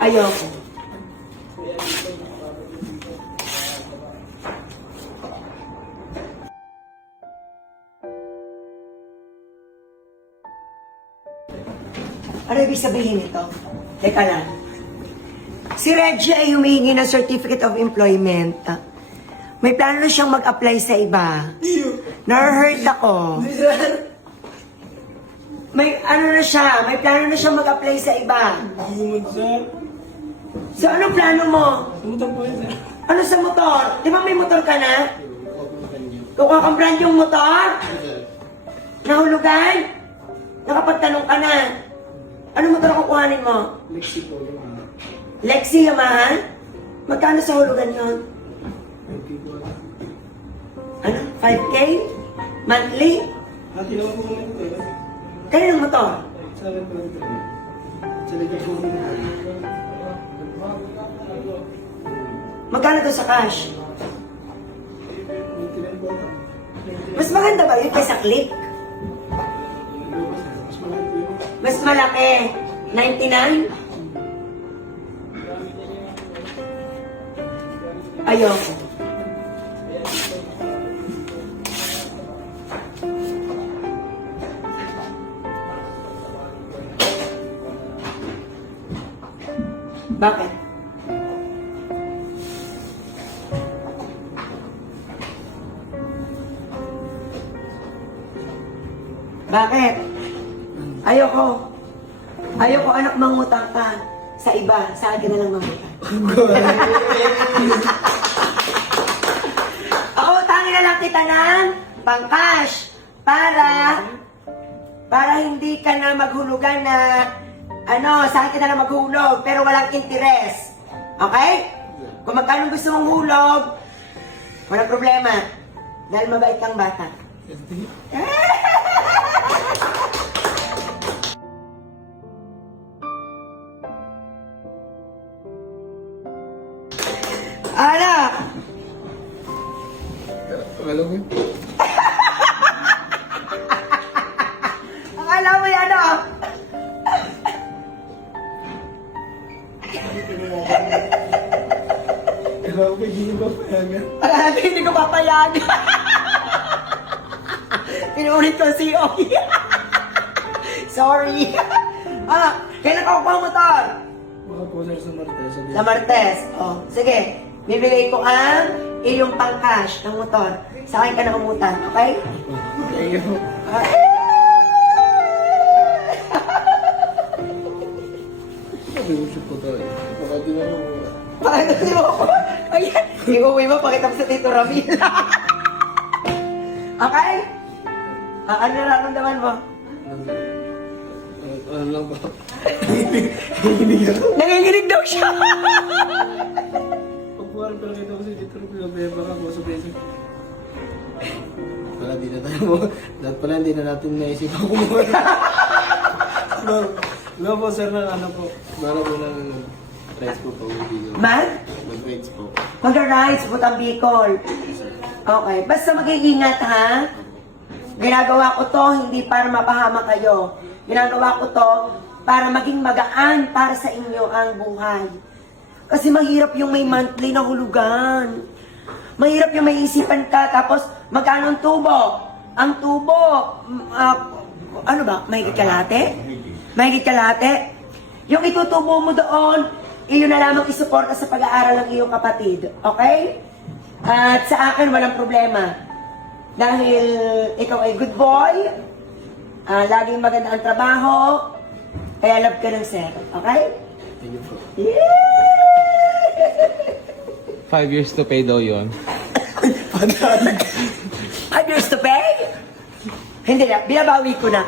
Ayoko. Ano ibig sabihin ito? Teka lang. Si Reggie ay humihingi ng Certificate of Employment. May plano na siyang mag-apply sa iba. Na-hurt ako. May ano na siya, may plano na siyang mag-apply sa iba. Sir. So, anong plano mo? Motor po yun, sir. Ano sa motor? Di ba may motor ka na? Kukuha kang brand yung motor? Nahulugan? Nakapagtanong ka na? Ano motor ang kukuhanin mo? Lexi po yung Lexi Yamaha? Magkano sa hulugan yun? Ano? 5K? Monthly? Tinawag ko naman ito. Kaninong motor? Sa akin po ito. Sa likod po ito. Magkano to sa cash? May po ito. Mas maganda ba yun kaysa click? Mas malaki po yun. Mas malaki. 99? Ayoko. Bakit? Bakit? Ayoko. Ayoko anak mangutang ka sa iba. Sa akin na lang mangutang. Ako, utangin na lang kita ng pang-cash para hindi ka na maghulugan na sa akin ka na lang maghulog pero walang interes. Okay? Kung magkano gusto mong hulog, walang problema. Dahil mabait kang bata. Anak! Alam mo yun? Akala mo yan, ano? Kaya ako hindi ba payagan? Akala mo hindi ko papayagan. Pinulit ko si Oki. Sorry. Kailan ka kukuha ang motor? Baka po sir sa Martes. Sa Martes. Oh, sige. Bibigay ko ang iyong pang-cash ng motor. Sa akin ka na umutang, okay? Thank you. Sabi ko siya po tayo. Baka di na ako. Bakit di mo ako? Ayan, iuwi mo, pakita mo sa Tito Ramil. Okay? Ano nararamdaman mo? Ano lang ba? Nanginginig daw siya. Pagpuwari pala kita ko si Tito Rupil, baka po sa beso. Pala di na tayo mo. Dapat pala hindi na natin naisip ako kumuha. No po sir na ano po. Bala po ng rides po pa uwi. Mag-rides po. Mag-rides, Butang Bicol. Okay, basta mag-iingat ha. Ginagawa ko to hindi para mapahama kayo. Ginagawa ko to para maging magaan para sa inyo ang buhay. Kasi mahirap yung may monthly na hulugan. Mahirap yung may isipan ka, tapos magkano ang tubo? Ang tubo, ano ba, mahigit kalate? Mahigit kalate? Yung itutubo mo doon, iyon na lamang isuporta sa pag-aaral ng iyong kapatid. Okay? At sa akin, walang problema. Dahil ikaw ay good boy, laging maganda ang trabaho, kaya love ka ng sir. Okay? Thank you po. Yeah! 5 years to pay daw yun. 5 years to pay? Hindi na, binabawi ko na.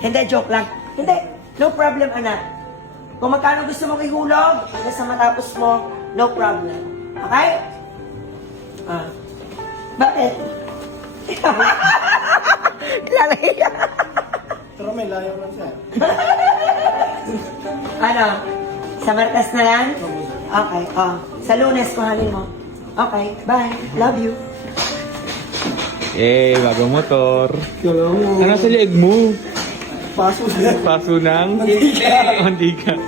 Hindi, joke lang. Hindi, no problem, anak. Kung magkano gusto mong ihulog, hanggang sa matapos mo, no problem. Okay? Bakit? Lalay ka. Pero may layo lang sir. Ano? Sa Martes na lang? Okay, sa Lunes, kuhanin mo. Okay, bye. Love you. Eh, bagong motor. Kala mo. Ano sa liig mo? Paso sir. Paso ng? Mantika. Mantika.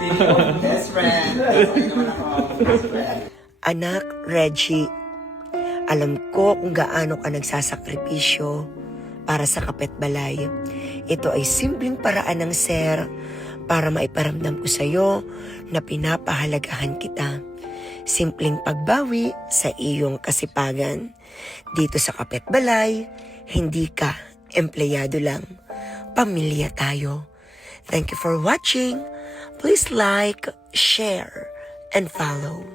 friend. Hindi naman ako best friend. Anak, Reggie, alam ko kung gaano ka nagsasakripisyo para sa kapitbalay. Ito ay simpleng paraan ng Sir para maiparamdam ko sa iyo na pinapahalagahan kita. Simpleng pagbawi sa iyong kasipagan. Dito sa kapitbalay, hindi ka empleyado lang. Pamilya tayo. Thank you for watching. Please like, share, and follow.